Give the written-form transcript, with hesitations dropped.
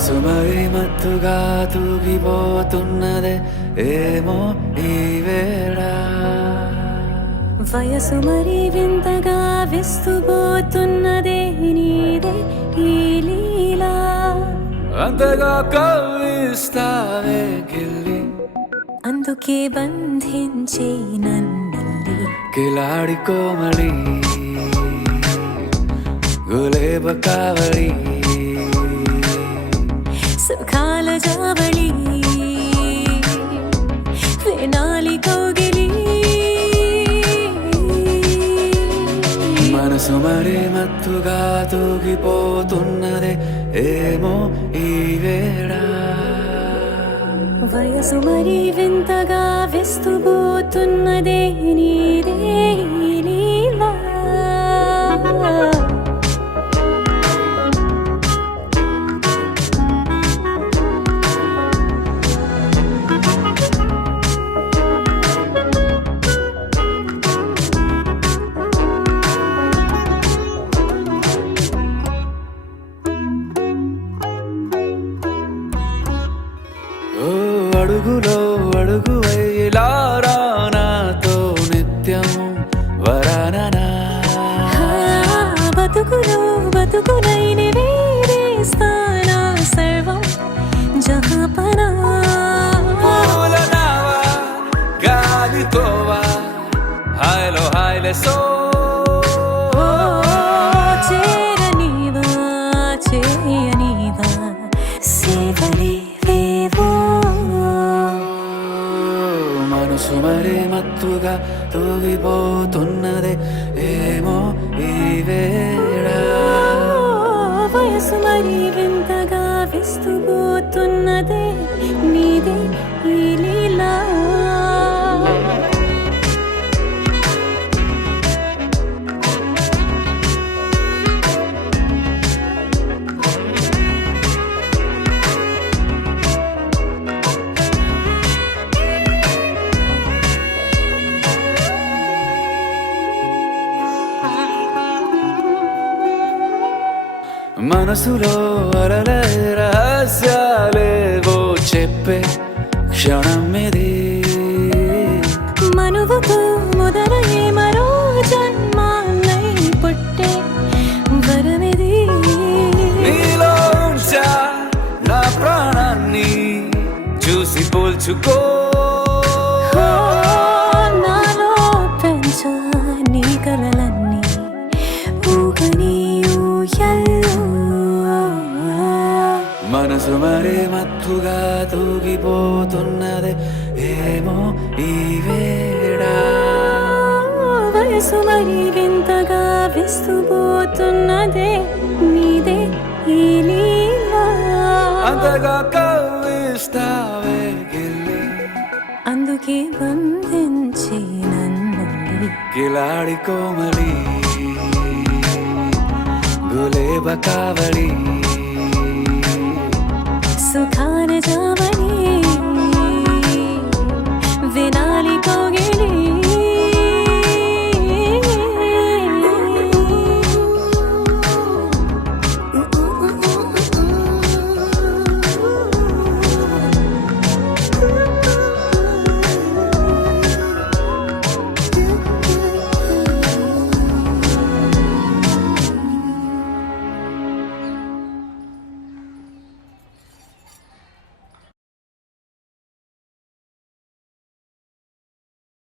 మనసు మరి మత్తుగా తూగిపోతున్నదే ఏమో ఈ వేళ వయసు మరి వింతగా విస్తుపోతున్నదే నీదే ఈ లీలా అంతగా కవ్విస్తావే గిల్లి అందుకే బంధించే నన్ను కిలాడి కోమలి గులేబ కావలి సుఖాల జావళి వేనాలి కౌగిలి మనసు మరి మత్తుగా తూగిపోతున్నదే ఏమో ఈ వేళ వయసు మరి వింతగా విస్తుపోతున్నదే నీదే ఈ లీలా అడుగులో అడుగు వేలారా నాతో నిత్యం వరాననా బతుకులో బతుకునైన వేరేస్తానా సర్వం జహాపనా పూల నావా గాలితోవా హాయ్లో హాయ్లే సో చేరనీవా చేయనీవా సేవలే మనసు మరి మత్తుగా తూగిపోతున్నదే ఏమో ఈ వేళ వయసు మరి వింతగా విస్తుపోతున్నదే నీదే ఈ లీలా మనసులో అలలే రహస్యాలేవో చెప్పే క్షణం ఇది మనువుకు మొదలయ్యే మరో జన్మాన్నై పుట్టే వరమిది నీలో ఉంచా నా ప్రాణాన్ని చూసి పోల్చుకో నాలో పెంచా నీ కలలన్నీ ఊగని ఊయల్లో మనసు మరి మత్తుగా తూగిపోతున్నదే ఏమో ఈ వేళ వయసు మరి వింతగా విస్తుపోతున్నదే నీదే ఈ లీలా అంతగా కవ్విస్తావే గిల్లి అందుకే బంధించి నన్ను కిలాడి కోమలి గులేబ కావలి సుఖాన జావని